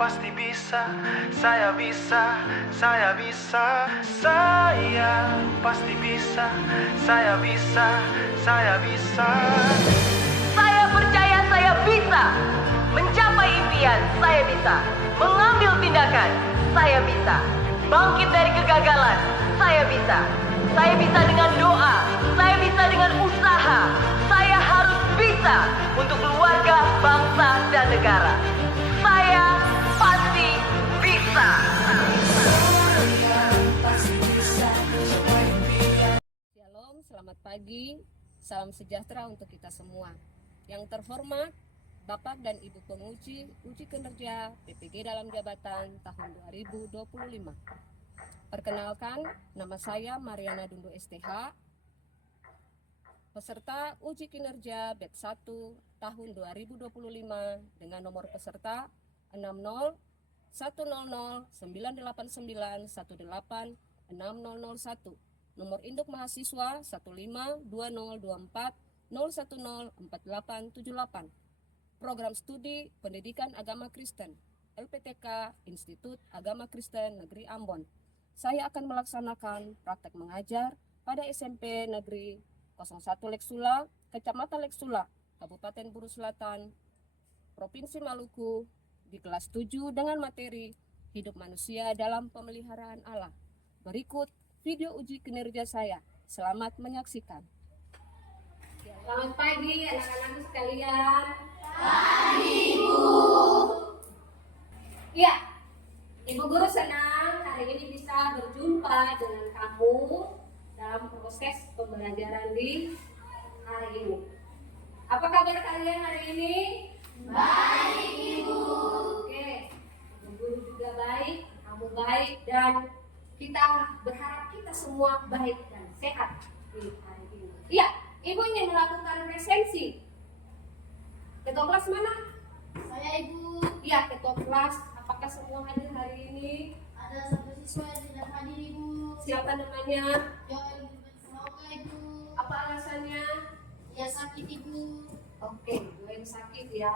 pasti bisa, saya bisa, saya bisa. Saya pasti bisa, saya bisa, saya bisa. Saya percaya saya bisa mencapai impian, saya bisa mengambil tindakan, saya bisa bangkit dari kegagalan, saya bisa. Saya bisa dengan doa, saya bisa dengan usaha. Saya harus bisa untuk keluarga, bangsa, dan negara. Saya pasti bisa. Shalom, selamat pagi, salam sejahtera untuk kita semua. Yang terhormat, Bapak dan Ibu penguji uji kinerja PPG dalam jabatan tahun 2025. Perkenalkan, nama saya Mariana Dundu STH, peserta uji kinerja batch 1 tahun 2025 dengan nomor peserta 60 100 989 18 nomor induk mahasiswa 152024010488. Program studi Pendidikan Agama Kristen LPTK Institut Agama Kristen Negeri Ambon. Saya akan melaksanakan praktek mengajar pada SMP Negeri 01 Leksula, Kecamatan Leksula, Kabupaten Buru Selatan, Provinsi Maluku, di kelas 7 dengan materi Hidup Manusia dalam Pemeliharaan Allah. Berikut video uji kinerja saya. Selamat menyaksikan. Selamat pagi anak-anak sekalian. Pagi, Ibu. Ya, Ibu Guru senang hari ini bisa berjumpa dengan kamu dalam proses pembelajaran di hari ini. Apa kabar kalian hari ini? Baik, Ibu. Oke, Ibu Guru juga baik, kamu baik, dan kita berharap kita semua baik dan sehat di hari ini. Iya, Ibu ingin melakukan presensi. Ketua kelas mana? Saya Ibu. Iya, ketua kelas. Apakah semua hadir hari ini? Ada satu siswa yang tidak hadir Ibu. Siapa namanya? Joel semoga Ibu. Apa alasannya? Dia sakit Ibu. Oke, Joel sakit ya.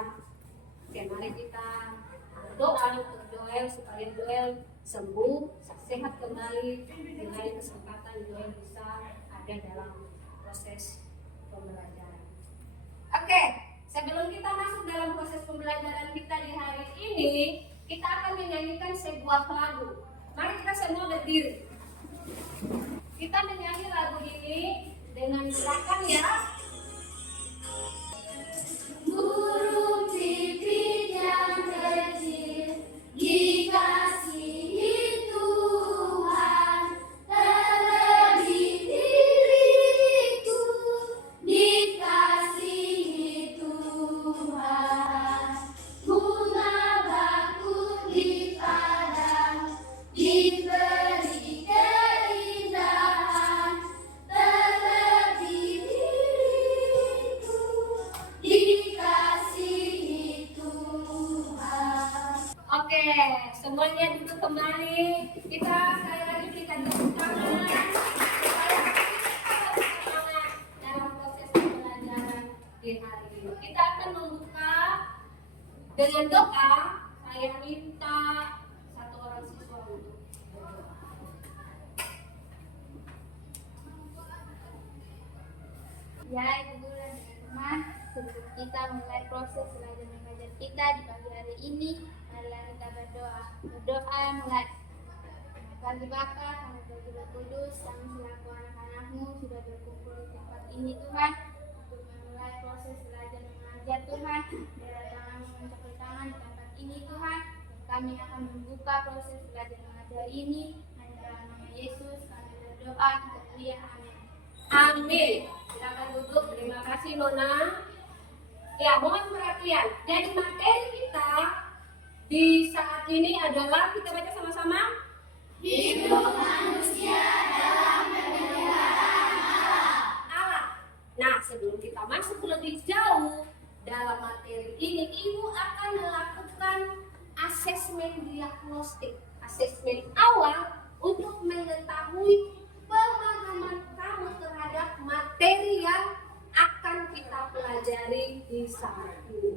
Oke, mari kita berdoa untuk Joel supaya Joel sembuh, sehat kembali. Dengan kesempatan Joel bisa ada dalam proses pembelajaran. Oke, sebelum kita masuk dalam proses pembelajaran kita di hari ini, kita akan menyanyikan sebuah lagu. Mari kita semua berdiri. Kita menyanyi lagu ini dengan gerakan ya. Burung pipit yang kecil dikasihi Tuhan, terlebih diriku dikasihi Tuhan. Bunga bakung di padang diberi keindahan, terlebih diriku dikasihi Tuhan. Oke, semuanya duduk kembali. Kita sekali lagi berikan tepuk tangan supaya kita semangat dalam proses pembelajaran di hari ini. Kita akan membuka dengan doa. Saya minta satu orang siswa untuk berdoa. Ya Ibu Guru dan teman-teman, sebelum kita mulai proses belajar mengajar kita di pagi hari ini, marilah kita berdoa. Berdoa mulai. Selamat pagi Bapa, kami bagi Roh Kudus, kami selaku anak-anakmu sudah berkumpul di tempat ini Tuhan, untuk memulai proses belajar mengajar Tuhan. Biarlah tangan-Mu mencapai tangan di tempat ini Tuhan. Kami akan membuka proses belajar mengajar ini. Hanya dalam nama Yesus kami berdoa, kita teriak amin. Amin. Silakan duduk. Terima kasih Nona. Ya, mohon perhatian. Jadi materi kita di saat ini adalah, kita baca sama-sama. Hidup manusia dalam pemeliharaan Allah. Nah, sebelum kita masuk lebih jauh dalam materi ini, Ibu akan melakukan asesmen diagnostik, asesmen awal untuk mengetahui pemahaman kamu terhadap materi yang akan kita pelajari di saat ini.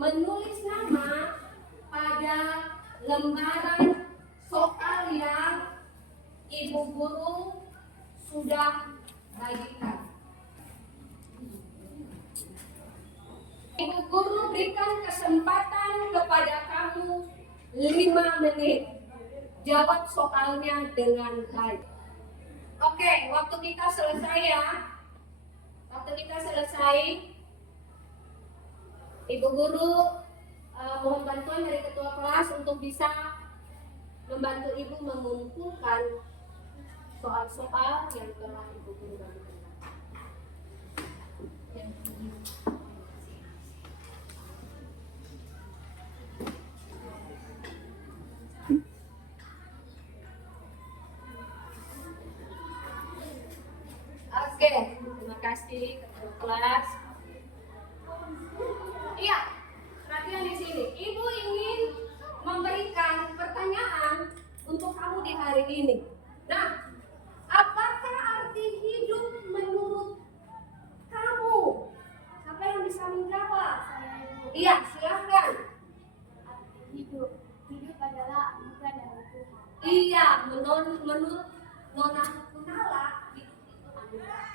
menulis nama pada lembaran soal yang Ibu Guru sudah bagikan. Ibu Guru berikan kesempatan kepada kamu 5 menit. Jawab soalnya dengan baik. Oke, waktu kita selesai ya. Waktu kita selesai, Ibu Guru mohon bantuan dari ketua kelas untuk bisa membantu Ibu mengumpulkan soal-soal yang telah Ibu Guru bagikan. Oke, terima kasih ketua kelas. Iya, perhatian di sini. Ibu ingin memberikan pertanyaan untuk kamu di hari ini. Nah, apakah arti hidup menurut kamu? Siapa yang bisa menjawab? Iya, silahkan. Arti hidup adalah anugerah dari Tuhan. Iya, menurut Nona Kunala itu anugerah.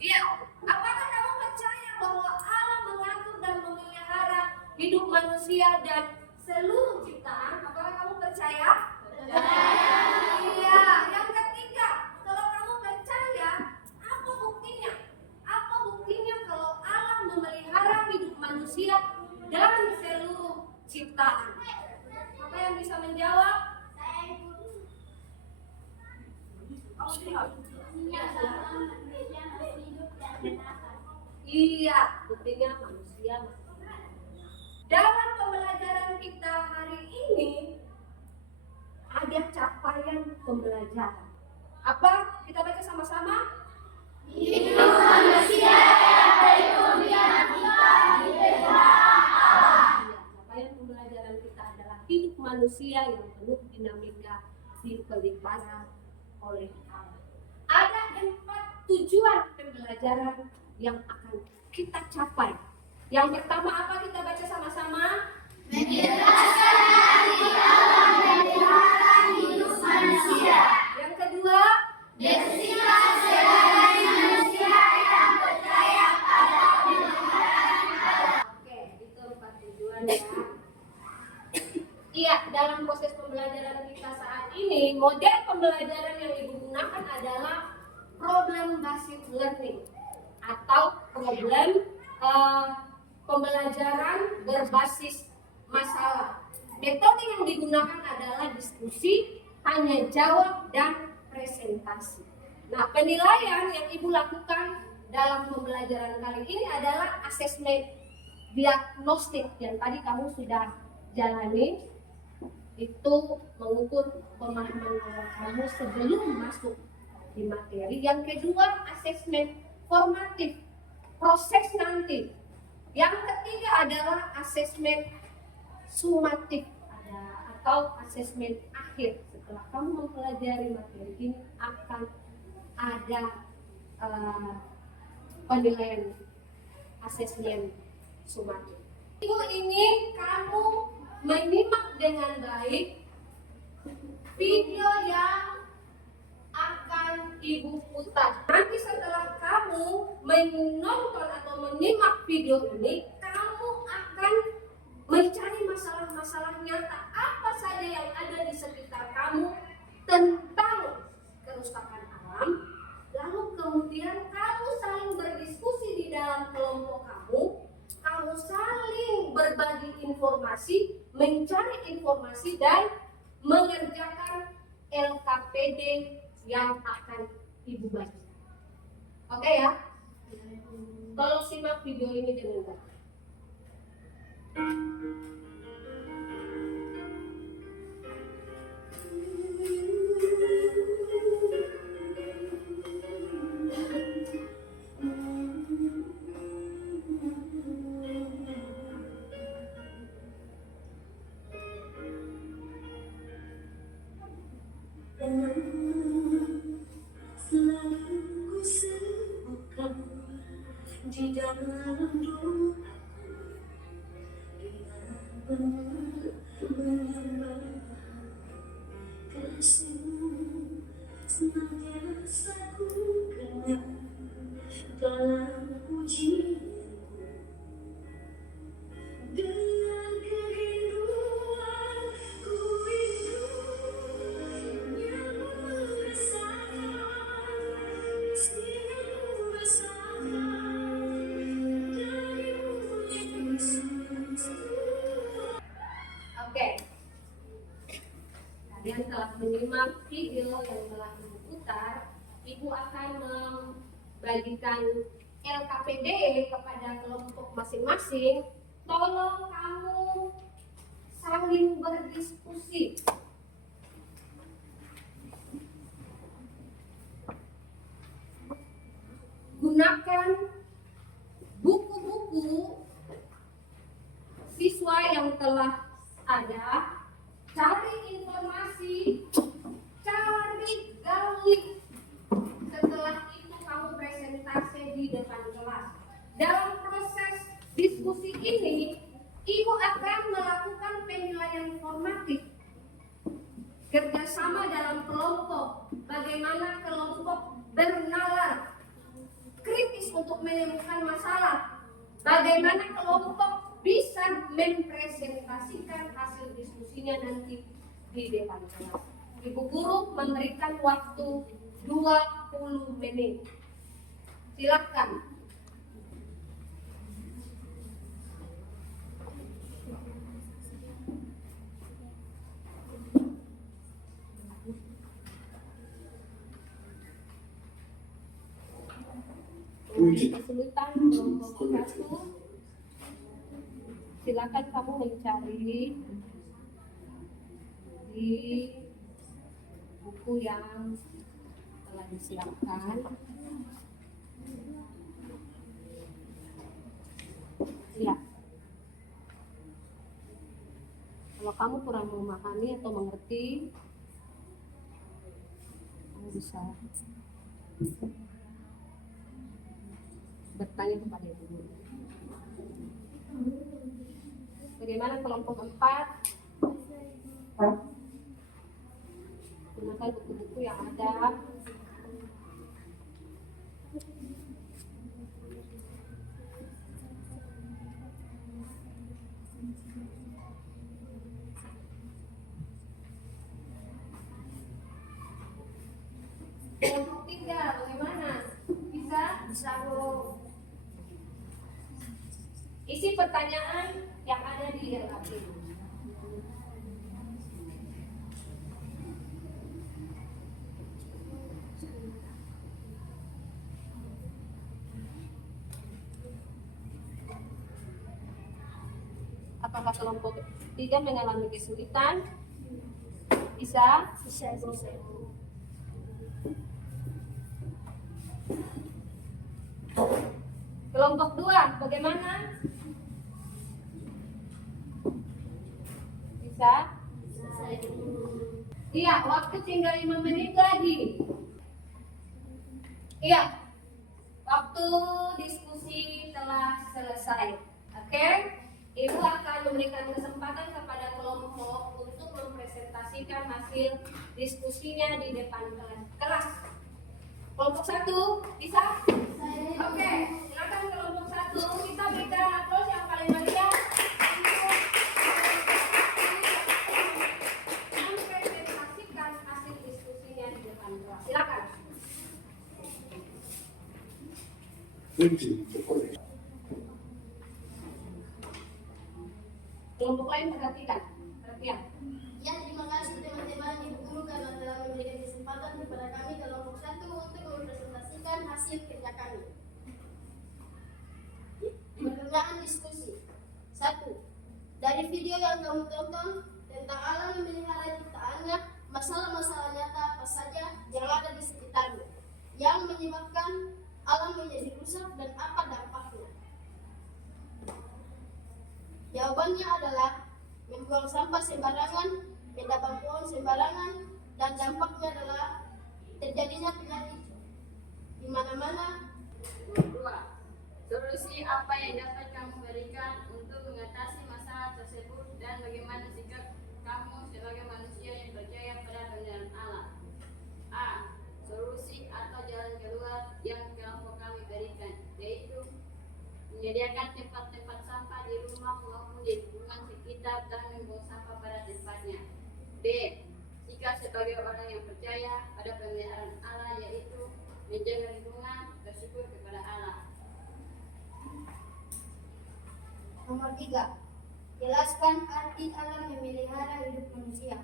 Iya, apakah kamu percaya bahwa Allah mengatur dan memelihara hidup manusia dan seluruh ciptaan? Apakah kamu percaya? Iya. Yang ketiga, kalau kamu percaya, apa buktinya? Apa buktinya kalau Allah memelihara hidup manusia dan seluruh ciptaan? Apa yang bisa menjawab? Iya, buktinya manusia. Dalam pembelajaran kita hari ini ada capaian pembelajaran. Apa? Kita baca sama-sama. Hidup manusia yang berkemuliaan kita dipelihara Allah. Capaian pembelajaran kita adalah hidup manusia yang penuh dinamika dipelihara oleh Allah. Ada 4 tujuan pembelajaran yang akan kita capai. Yang pertama apa, kita baca sama-sama? Menjelaskan arti Allah memelihara hidup manusia. Yang kedua, Bersihkan segala manusia yang percaya pada pemeliharaan Allah. oke, itu 4 tujuan ya. Iya, dalam proses pembelajaran kita saat ini, model pembelajaran yang Ibu gunakan adalah problem based learning atau problem pembelajaran berbasis masalah. Metode yang digunakan adalah diskusi, tanya jawab, dan presentasi. Nah, penilaian yang Ibu lakukan dalam pembelajaran kali ini adalah asesmen diagnostik yang tadi kamu sudah jalani. Itu mengukur pemahaman awal kamu sebelum masuk di materi. Yang kedua, asesmen formatif, proses nanti. Yang ketiga adalah asesmen sumatif atau asesmen akhir. Setelah kamu mempelajari materi ini akan ada penilaian asesmen sumatif. Ibu ingin kamu menyimak dengan baik video yang akan Ibu putar. Nanti setelah kamu menonton atau menyimak video ini, kamu akan mencari masalah-masalah nyata apa saja yang ada di sekitar kamu tentang kerusakan alam. Lalu kemudian kamu saling berdiskusi di dalam kelompok kamu saling berbagi informasi, mencari informasi dan mengerjakan LKPD yang akan Ibu bagi. Oke ya? Tolong simak video ini dengan baik. Selalu sebutkan di dalam doa, menambah kasihmu senantiasa ku kenang dalam ujian. Dengan kerinduan ku rindu yang merasakan kasihmu rasakan darimu Yesus. Oke, kalian telah menyimak video yang telah Ibu putar. Ibu akan membagikan LKPD kepada kelompok masing-masing. Tolong kamu saling berdiskusi. Gunakan buku-buku siswa yang telah ada, cari informasi, cari gali. Setelah itu kamu presentasi di depan kelas. Dalam proses diskusi ini, Ibu akan melakukan penilaian formatif, kerjasama dalam kelompok, bagaimana kelompok bernalar, kritis untuk menemukan masalah, bagaimana kelompok bisa mempresentasikan hasil diskusinya nanti di depan kelas. Ibu guru memberikan waktu 20 menit. Silakan. Kesulitan kelompok 1, silakan kamu mencari di buku yang telah disiapkan. Ya. Kalau kamu kurang memahami atau mengerti, kamu bisa bertanya kepada Ibu guru. Bagaimana kelompok 4? Gunakan buku-buku yang ada. Kelompok 3, bagaimana? Bisa? Bisa, Bu. Isi pertanyaan yang ada di LKP. Apakah kelompok 3 mengalami kesulitan? Bisa? Bisa. Kelompok 2, bagaimana? Bisa? Iya, waktu tinggal 5 menit lagi. Iya, waktu diskusi telah selesai. Oke? Ibu akan memberikan kesempatan kepada kelompok untuk mempresentasikan hasil diskusinya di depan kelas. Kelompok 1, bisa? Oke, silakan kelompok 1. Kita berikan aplaus yang paling meriah untuk mempresentasikan hasil diskusinya di depan kelas. Silakan. Kelompok lain perhatikan. Perhatian. Ya, terima kasih teman-teman Ibu Guru karena telah memberikan kesempatan kepada kami kelompok 1 untuk mempresentasikan hasil kerja kami. Pertanyaan diskusi. 1. Dari video yang kamu tonton tentang alam memelihara ciptaannya, masalah-masalah nyata apa saja yang ada di sekitarnya yang menyebabkan alam menjadi rusak dan apa dampaknya? Jawabannya adalah membuang sampah sembarangan, mendapat pohon sembarangan, dan dampaknya adalah terjadinya penyakit di mana-mana. 2. Solusi apa yang dapat kamu berikan untuk mengatasi masalah tersebut dan sebagai orang yang percaya pada pemeliharaan Allah, yaitu menjaga lingkungan, bersyukur kepada Allah. Nomor 3. Jelaskan arti Allah memelihara hidup manusia.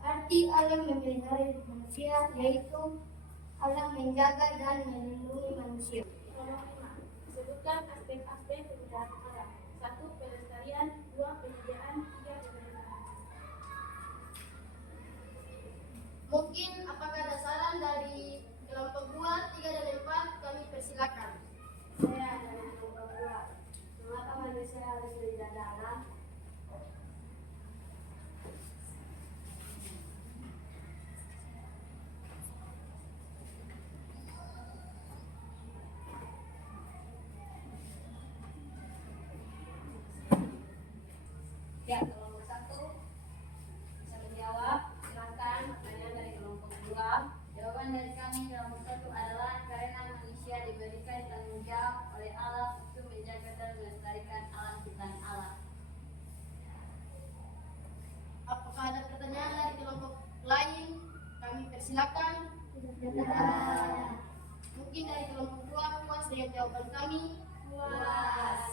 Arti Allah memelihara hidup manusia yaitu Allah menjaga dan melindungi manusia. Nomor 5. Sebutkan aspek-aspek pemeliharaan Allah. 1. Pelestarian. 2. Penyediaan. 3. pemeliharaan. Mungkin apakah ada saran dari kelompok 2, 3, dan 4? Kami persilakan. Saya dari kelompok 2. Mengapa manusia harus dijaga Allah? Ya, kelompok 1 bisa menjawab. Silakan pertanyaan dari kelompok 2. Jawaban dari kami kelompok 1 adalah karena manusia diberikan tanggung jawab oleh Allah untuk menjaga dan melestarikan alam ciptaan Allah. Apakah ada pertanyaan dari kelompok lain? Kami persilakan. Mungkin dari kelompok 2 puas dengan jawaban kami? Puas.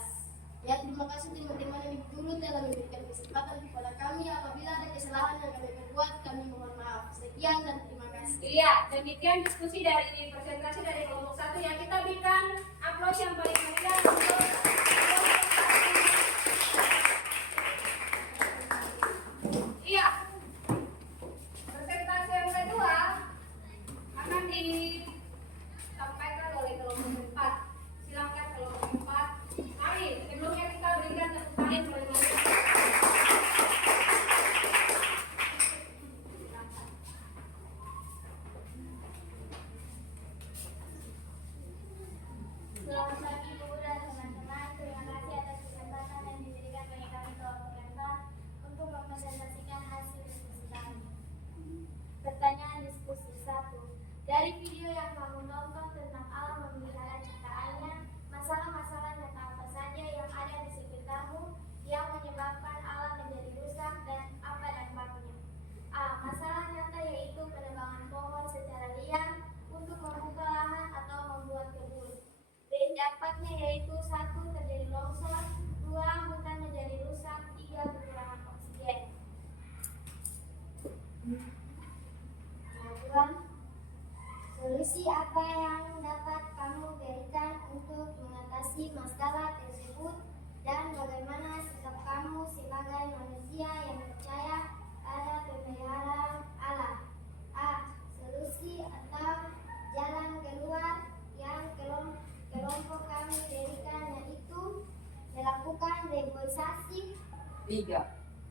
Ya, terima kasih teman-teman yang turut telah memberikan kesempatan kepada kami. Apabila ada kesalahan yang kami perbuat, kami mohon maaf. Sekian dan terima kasih. Iya, demikian diskusi dari presentasi dari kelompok 1 yang kita berikan aplaus yang paling meriah untuk kelompok 1. Iya. Presentasi yang kedua akan disampaikan oleh kelompok 4. Silakan kelompok 4. Mari, sebelumnya kita berikan tepuk tangan yang paling meriah. Selamat pagi Bu dan teman-teman. Terima kasih atas kesempatan yang diberikan bagi kami kelompok 4 untuk mempresentasikan hasil diskusi kami. Pertanyaan diskusi 1. Dari video yang kamu tonton tentang Allah memelihara ciptaannya, masalah-masalah nyata apa saja yang ada di sekitarmu yang menyebabkan Allah menjadi rusak dan apa dampaknya? A. Masalah nyata yaitu penebangan pohon secara liar untuk membuka lahan atau membuat kebun. B. Dampaknya yaitu 1. Terjadi longsor, 2. Hutan menjadi rusak, 3. Kekurangan oksigen. Jawaban. Solusi apa yang dapat kamu berikan untuk mengatasi masalah tersebut dan bagaimana sikap kamu sebagai manusia yang percaya pada pemeliharaan Allah? A. Solusi atau jalan keluar yang kelompok kami berikan yaitu melakukan reboisasi. 3.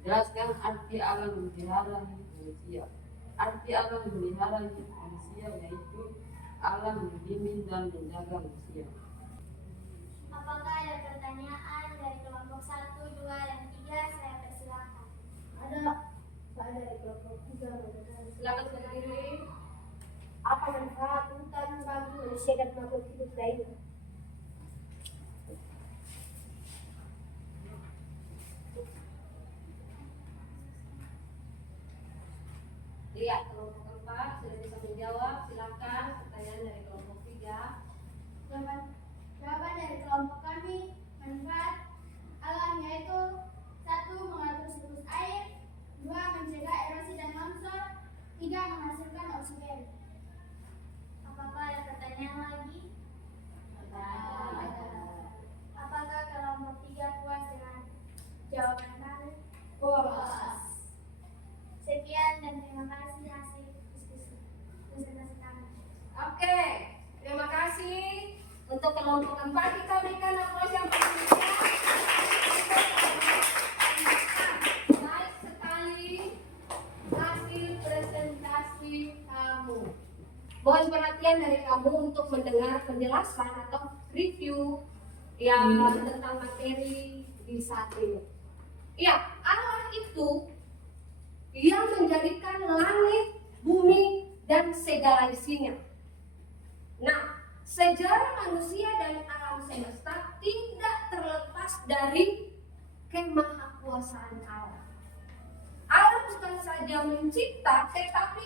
Jelaskan arti Allah memelihara hidup manusia. Arti Allah memelihara hidup manusia yaitu Allah membimbing dan menjaga manusia. Apakah ada pertanyaan dari kelompok 1, 2, dan 3? Saya persilakan. Ada. Saya dari kelompok 3. Silakan berdiri. Apa manfaat hutan bagi manusia dan makhluk hidup lainnya? Lihat kelompok 4 sudah bisa menjawab. Silakan pertanyaan dari kelompok 3. Jawaban dari kelompok kami, manfaat alam yaitu 1. Mengatur siklus air, 2. Mencegah erosi dan longsor, 3. Menghasilkan oksigen. Apakah ada pertanyaan lagi? Apakah kelompok 3 puas dengan jawaban kami? Puas. Sekian dan terima kasih hasil diskusi presentasi kami. Oke, terima kasih. Untuk kelompok 4 kita berikan aplaus yang paling meriah. Baik sekali hasil presentasi kamu. Mohon perhatian dari kamu untuk mendengar penjelasan atau review yang tentang materi di saat ini. Ya, Allah itu yang menjadikan langit, bumi, dan segala isinya. Nah, sejarah manusia dan alam semesta tidak terlepas dari kemahakuasaan Allah. Allah bukan saja mencipta, tetapi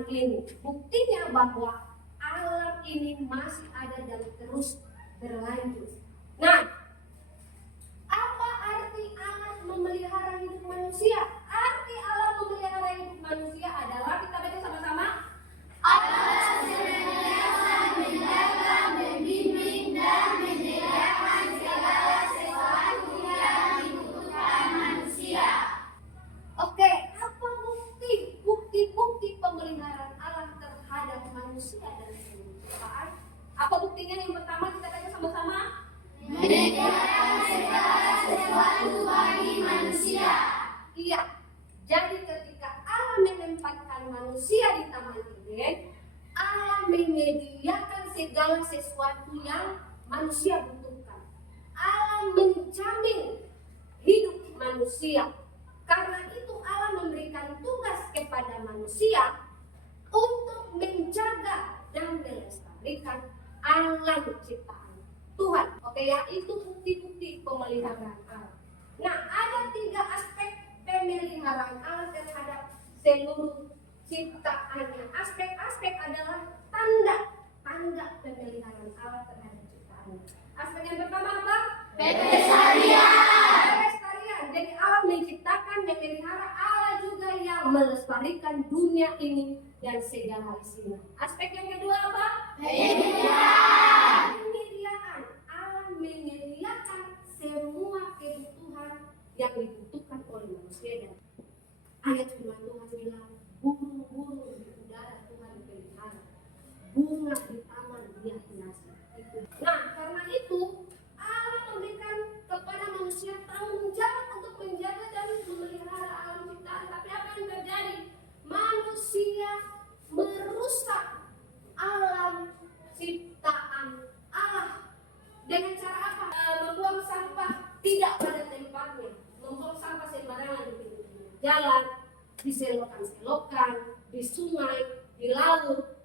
alam ini. Buktinya bahwa alam ini masih ada dan terus berlanjut. Nah, apa arti Allah memelihara hidup manusia? Arti Allah memelihara hidup manusia adalah, kita baca sama-sama. Allah senantiasa menjaga, membimbing, dan menyediakan segala sesuatu yang dibutuhkan manusia. Oke, apa bukti pemeliharaan Allah terhadap manusia dan ciptaan? Apa buktinya? Yang pertama kita baca sama-sama. Menyediakan segala sesuatu bagi manusia. Iya. Jadi ketika Allah menempatkan manusia di Taman Eden, Allah menyediakan segala sesuatu yang manusia butuhkan. Allah menjamin hidup manusia. Karena itu Allah memberikan tugas kepada manusia untuk menjaga dan melestarikan alam ciptaan Tuhan. Oke ya, itu bukti-bukti pemeliharaan Allah. Nah, ada 3 aspek pemeliharaan Allah terhadap seluruh ciptaannya. Aspek-aspek adalah tanda pemeliharaan Allah terhadap ciptaannya. Aspek yang pertama apa? Pelestarian. Jadi Allah menciptakan, memelihara. Allah juga yang melestarikan dunia ini dan segala isinya. Aspek yang kedua apa? Penyediaan. Allah menyediakan semua kebutuhan yang dibutuhkan oleh manusia. Dan ayat firman Tuhan bilang, burung-burung di udara Tuhan pelihara, bunga di taman Dia hiasi. Nah, karena itu Allah memberikan kepada manusia tanggung jawab untuk menjaga dan memelihara alam ciptaan. Tapi apa yang terjadi? Manusia merusak alam ciptaan Allah. Dengan cara apa? Membuang sampah tidak pada tempatnya, membuang sampah sembarangan di pinggir jalan, di selokan-selokan, di sungai, di laut.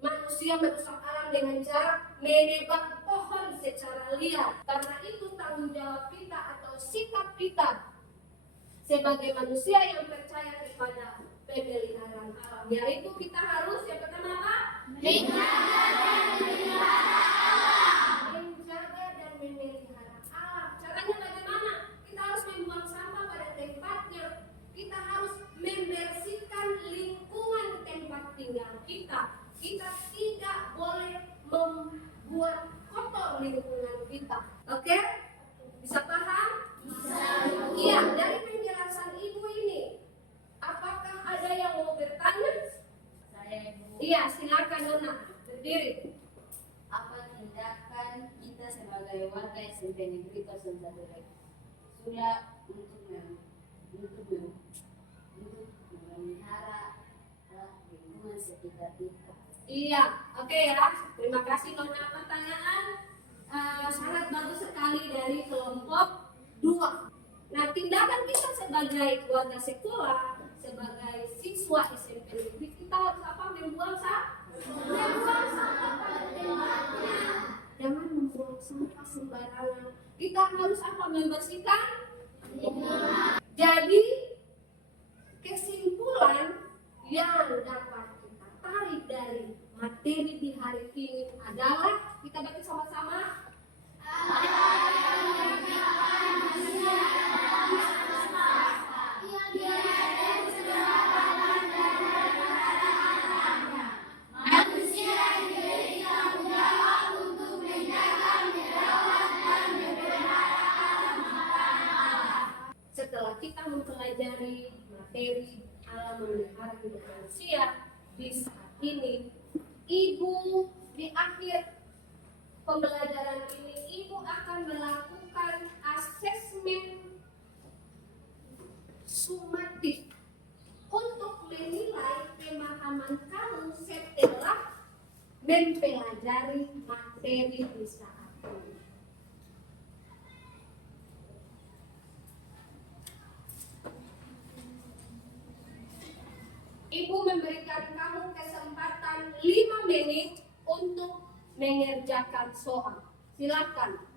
Manusia merusak alam dengan cara menebang pohon secara liar. Karena itu tanggung jawab kita atau sikap kita sebagai manusia yang percaya kepada pemeliharaan alam, yaitu kita harus yang pertama apa? Menjaga dan memelihara alam. Caranya bagaimana? Kita harus membuang sampah pada tempatnya. Kita harus membersihkan lingkungan tempat tinggal kita. Kita tidak boleh membuat kotor lingkungan kita. Oke? Bisa paham? Bisa. Iya, dari penjelasan Ibu ini, apakah ada yang mau bertanya? Saya Ibu. Iya, silakan Nona. Berdiri. Apa tindakan kita sebagai warga SMP Negeri 01 sudah untuk memelihara lingkungan sekitar kita? Iya, oke ya. Terima kasih Nona. Pertanyaan sangat bagus sekali dari kelompok 2. Nah, tindakan kita sebagai warga sekolah, sebagai siswa SMP Negeri, kita harus apa? Membuang sampah pada tempatnya. Jangan membuang sampah sembarangan. Kita harus apa? Membersihkan. Jadi kesimpulan yang dapat kita tarik dari materi di hari ini adalah, kita baca sama-sama. Setelah kita mempelajari materi alam memelihara hidup manusia di saat ini, Ibu di akhir pembelajaran ini, Ibu akan melakukan asesmen sumatif untuk menilai pemahaman kamu setelah mempelajari materi di saat ini. Ibu memberikan kamu kesempatan 5 menit untuk mengerjakan soal. Silakan.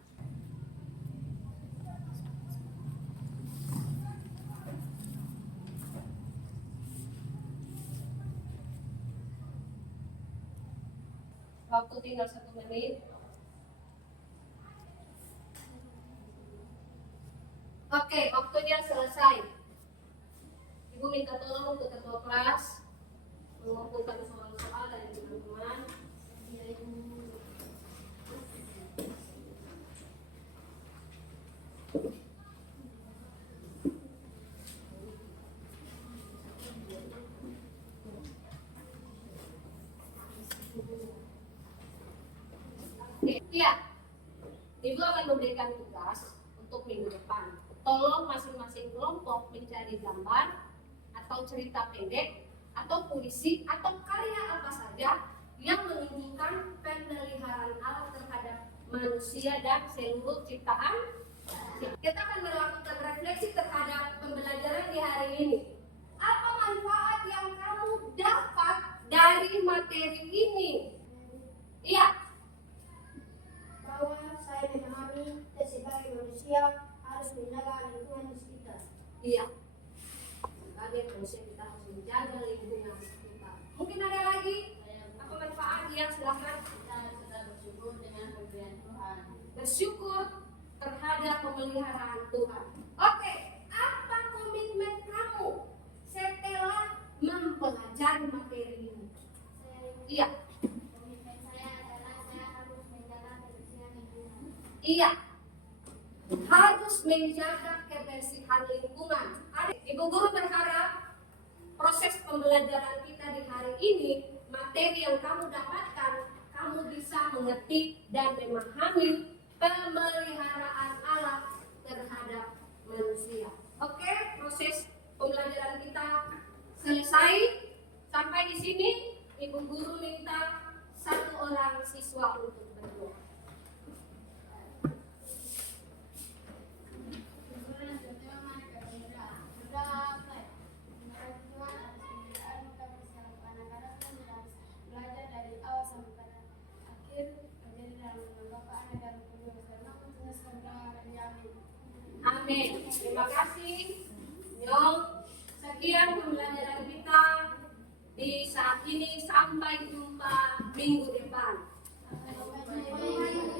Waktu tinggal 1 menit. Oke, waktunya selesai. Ibu minta tolong untuk ketua kelas mengumpulkan soal-soal dari teman-teman. Iya, Ibu akan memberikan tugas untuk minggu depan. Tolong masing-masing kelompok mencari gambar atau cerita pendek atau puisi atau karya apa saja yang menunjukkan pemeliharaan Allah terhadap manusia dan seluruh ciptaan. Kita akan melakukan refleksi terhadap pembelajaran di hari ini. Apa manfaat yang kamu dapat dari materi ini? Iya. Bahwa saya memahami kita sebagai manusia harus menjaga lingkungan di sekitar. Iya. Sebagai manusia kita harus menjaga lingkungan sekitar. Mungkin ada lagi apa manfaat yang silahkan. Kita harus tetap bersyukur dengan pemberian Tuhan. Bersyukur terhadap pemeliharaan Tuhan. Oke, apa komitmen kamu setelah mempelajari materi ini? Iya. Komitmen saya adalah saya harus menjaga kebersihan lingkungan. Iya. Harus menjaga kebersihan lingkungan. Ibu guru berharap proses pembelajaran kita di hari ini, materi yang kamu dapatkan, kamu bisa mengerti dan memahami pemeliharaan Allah terhadap manusia. Oke, proses pembelajaran kita selesai. Sampai di sini, Ibu guru minta 1 orang siswa untuk berdoa. Belajar dari awal sampai pada akhir, menjadi dalam nama Bapa, Anak, dan Roh Kudus. Dan aku menyesal amin. Amin. Terima kasih. Nyong, sekian pembelajaran kita di saat ini. Sampai jumpa minggu depan. Sampai jumpa.